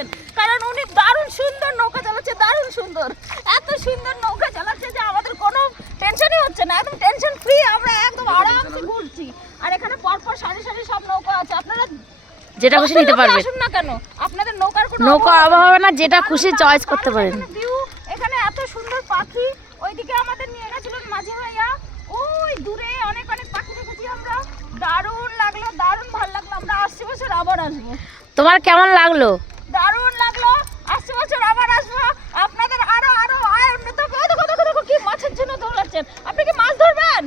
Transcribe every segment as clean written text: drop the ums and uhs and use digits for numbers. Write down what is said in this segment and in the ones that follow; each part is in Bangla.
করবেন, কারণ উনি দারুণ সুন্দর নৌকা চালাচ্ছে, দারুণ সুন্দর, এত সুন্দর নৌকা চালাচ্ছে যে আমাদের কোনো টেনশনই হচ্ছে না, একদম টেনশন ফ্রি, আমরা একদম আরামসে ঘুরছি। আর এখানে পরপর সারি সারি সব নৌকা আছে, আপনারা যেটা খুশি নিতে পারবেন। আসুন না কেন, আপনাদের নৌকার কোনো নৌকা অভাব হবে না, যেটা খুশি চয়েস করতে পারেন। এখানে এত সুন্দর পাখি, ওইদিকে আমাদের নিয়ে গেছিলেন মাঝি ভাইয়া, ওই দূরে অনেক অনেক পাখি দেখেছি আমরা, দারুণ লাগলো, দারুণ ভালো লাগলো। আমরা আসছে বছর আবার আসবো। তোমার কেমন লাগলো? দারুণ লাগলো, আসছে বছর আবার আসবো। আপনাদের আরো আরো দেখো দেখো দেখো কি মাছের জন্য দৌড়াচ্ছেন। আপনি কি মাছ ধরবেন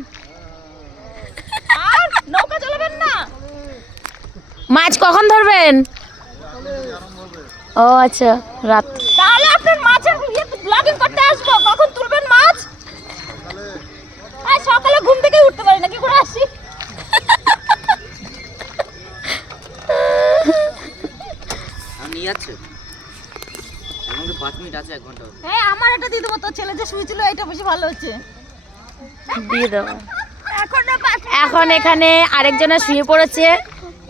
আর নৌকা চালাবেন না? মাছ কখন ধরবেন? ও আচ্ছা, রাত। তাহলে আপনার মাছের ব্লগিং করতে আসবো, কখন তুলবেন মাছ? সকালে ঘুম থেকে উঠতে পারি না, কি করে আসি? আমি যাচ্ছি, এখন তো 5 মিনিট আছে, 1 ঘন্টা। হ্যাঁ, আমার এটা দিয়ে দেবো, তোর ছেলে যে শুয়েছিল এটা বেশি ভালো হচ্ছে, দিয়ে দেবো। এখন না এখন এখানে আরেকজনে শুয়ে পড়েছে।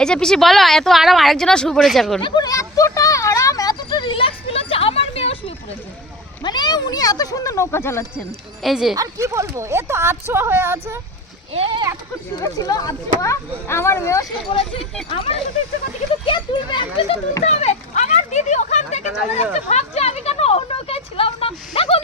এই যে পিসি বলো, এত আরাম, আরেকজনও শুয়ে পড়েছে এখন। দেখুন এতটা আরাম, এতটা রিল্যাক্স ফিল হচ্ছে, আমার মেয়েও শুয়ে পড়েছে, মানে উনি এত সুন্দর নৌকা চালাচ্ছেন। এই যে আর কি বলবো, এ তো আটশোয়া হয়ে আছে, এ এতক্ষণ শুয়ে ছিল আটশোয়া, আমার মেয়েও শুয়ে পড়েছে। আমার শুধু ইচ্ছে করছে, কিন্তু কে তুলবে, একজন তো তুলতে হবে। আমার দিদি ওখান থেকে চলে যাচ্ছে, ভাবছে আমি কেন নৌকায় ছিলাম না। দেখুন